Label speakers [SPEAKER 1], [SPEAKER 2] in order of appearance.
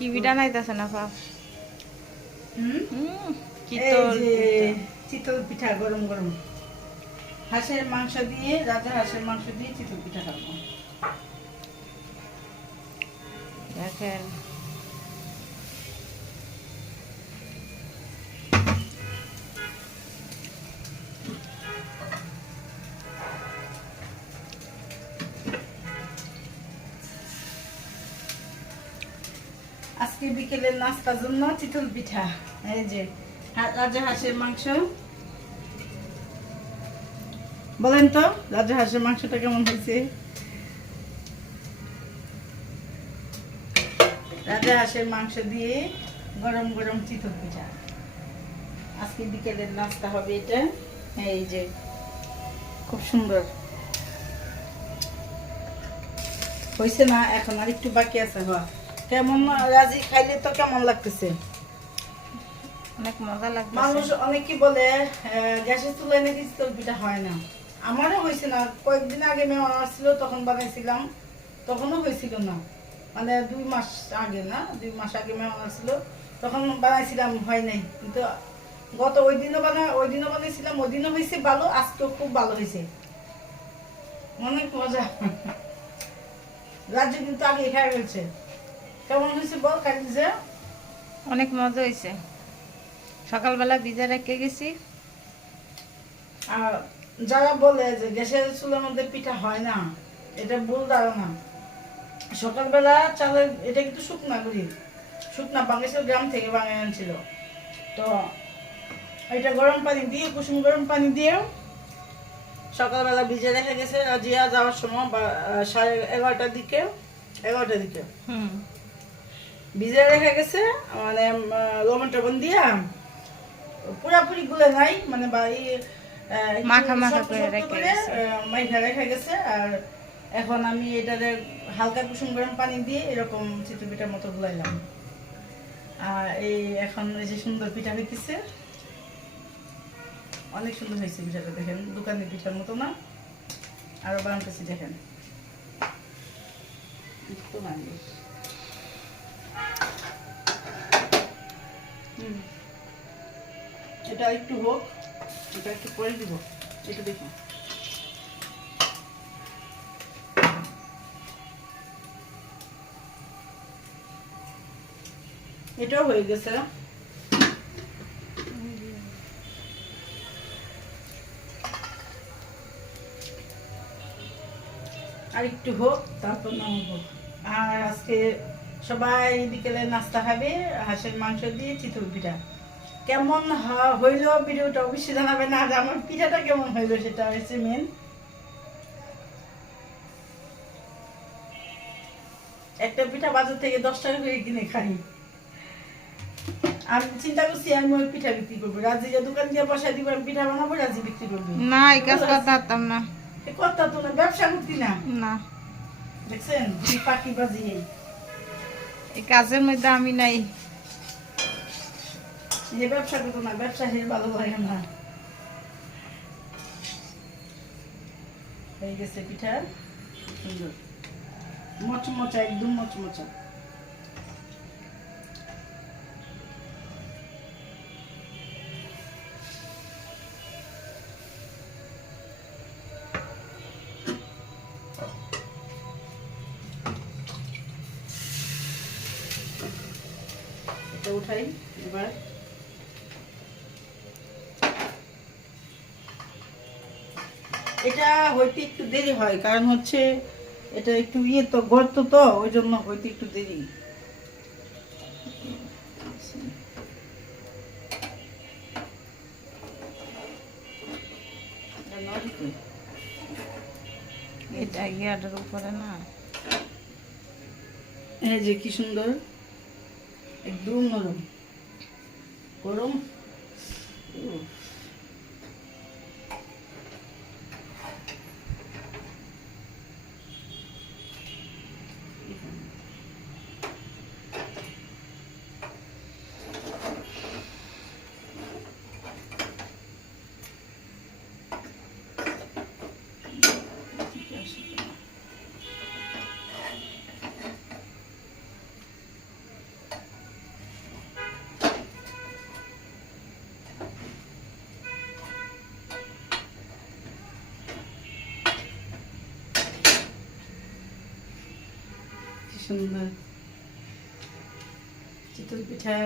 [SPEAKER 1] কি নাই তাছ না পাপ
[SPEAKER 2] হুম?
[SPEAKER 1] হুম কি তো
[SPEAKER 2] চিতল পিঠা গরম গরম। হাঁসের মাংস দিয়ে রাজা হাঁসের মাংস দিয়ে চিতল পিঠা খাব।
[SPEAKER 1] দেখেন।
[SPEAKER 2] আজকে বিকেলের নাস্তার জন্য চিতল পিঠা। এই যে রাজা হাঁসের মাংস। বলেন তো, রাজা হাঁসের মাংসটা কেমন হয়েছে? রাজা হাঁসের মাংস দিয়ে গরম গরম চিতল পিঠা। আজকে বিকেলের নাস্তা হবে এটা। এই যে, খুব সুন্দর। হয়েছে না, এখন আর একটু বাকি আছে, হওয়া। কেমন রাজি খাইলে তো কেমন লাগতেছে?
[SPEAKER 1] অনেক মজা
[SPEAKER 2] মানুষ অনেকে বলে গ্যাসের চুলায় নাকি পিঠা হয় না। আমারও হয়েছে না। কয়েকদিন আগে মেহমান আসছিল তখন বানাইছিলাম। তখনও হয়েছিল না। মানে দুই মাস আগে না দুই মাস আগে মেহমান আসছিল তখন বানাইছিলাম হয় নাই। কিন্তু গত ওই দিনও বানা ওই দিনও বানাইছিলাম ওই দিনও হয়েছে ভালো আজকেও খুব ভালো হয়েছে। অনেক মজা। রাজ্য কিন্তু আগে খাই ফেলছে। কেমন হয়েছে বল যে
[SPEAKER 1] অনেক মজা হয়েছে। সকালবেলা ভিজে রেখে গেছি।
[SPEAKER 2] আর যারা বলে যে গ্যাসের চুলার মধ্যে পিঠা হয় না এটা ভুল ধারণা। সকালবেলা চালের এটা কিন্তু শুকনা গুড়ি। শুকনা বাংলাদেশের গ্রাম থেকে বানিয়ে আনছিল। তো এটা গরম পানি দিয়ে কুসুম গরম পানি দিয়ে সকালবেলা ভিজে রেখে গেছে জিয়া যাওয়ার সময় সাড়ে এগারোটার দিকে এগারোটার দিকে।
[SPEAKER 1] হুম।
[SPEAKER 2] ভিজে রেখে গেছে মানে লবণ টবণ দিয়া পুরাপুরি গুলে নাই মানে বা এই, আহ, একটু
[SPEAKER 1] মাখা মাখা করে।
[SPEAKER 2] মাইখা রেখে গেছে আর এখন আমি এটাতে হালকা কুসুম গরম পানি দিয়ে এরকম চিতু পিঠার মতো গুলাইলাম। আর এই এখন এই যে সুন্দর পিঠা হইতেছে অনেক সুন্দর হয়েছে পিঠাটা দেখেন দোকানের পিঠার মতো না? আরও বানাতেছি দেখেন। একটু এটা একটু হোক এটা একটু পরে দিব। এটা দেখুন এটাও হয়ে গেছে। আর একটু হোক, তারপর নামাবো। আর আজকে সবাই বিকেলে নাস্তা খাবে হাঁসের মাংস দিয়ে চিতল পিঠা। কেমন হইল ভিডিওটা অবশ্যই জানাবেন আর আমার পিঠাটা কেমন হইল সেটা হচ্ছে মেন একটা পিঠা বাজার থেকে দশ টাকা করে কিনে খাই। আমি চিন্তা করছি আমি ওই পিঠা বিক্রি করব। রাজি যে দোকান দিয়ে পয়সা দিব আমি পিঠা বানাবো রাজি বিক্রি করব।
[SPEAKER 1] না এই কাজ করতে পারতাম না।
[SPEAKER 2] কথা তো না ব্যবসা করতি না।
[SPEAKER 1] না।
[SPEAKER 2] দেখছেন পাখি বাজি
[SPEAKER 1] এই কাজের মধ্যে আমি নাই।
[SPEAKER 2] যে ব্যবসা করতো না, ব্যবসা হের ভালো লাগে না। হয়ে গেছে পিঠা। সুন্দর। মচমচা, একদম মচমচা। এটা উঠাই এবার। এটা হইতে একটু দেরি হয় কারণ হচ্ছে এটা একটু ইয়ে তো গর্ত তো ওই জন্য হইতে একটু দেরি। এটা?
[SPEAKER 1] এটা গিয়াটার উপরে না।
[SPEAKER 2] এই যে কি সুন্দর। একদম নরম। গরম? উফ। সুন্দর চিতল পিঠা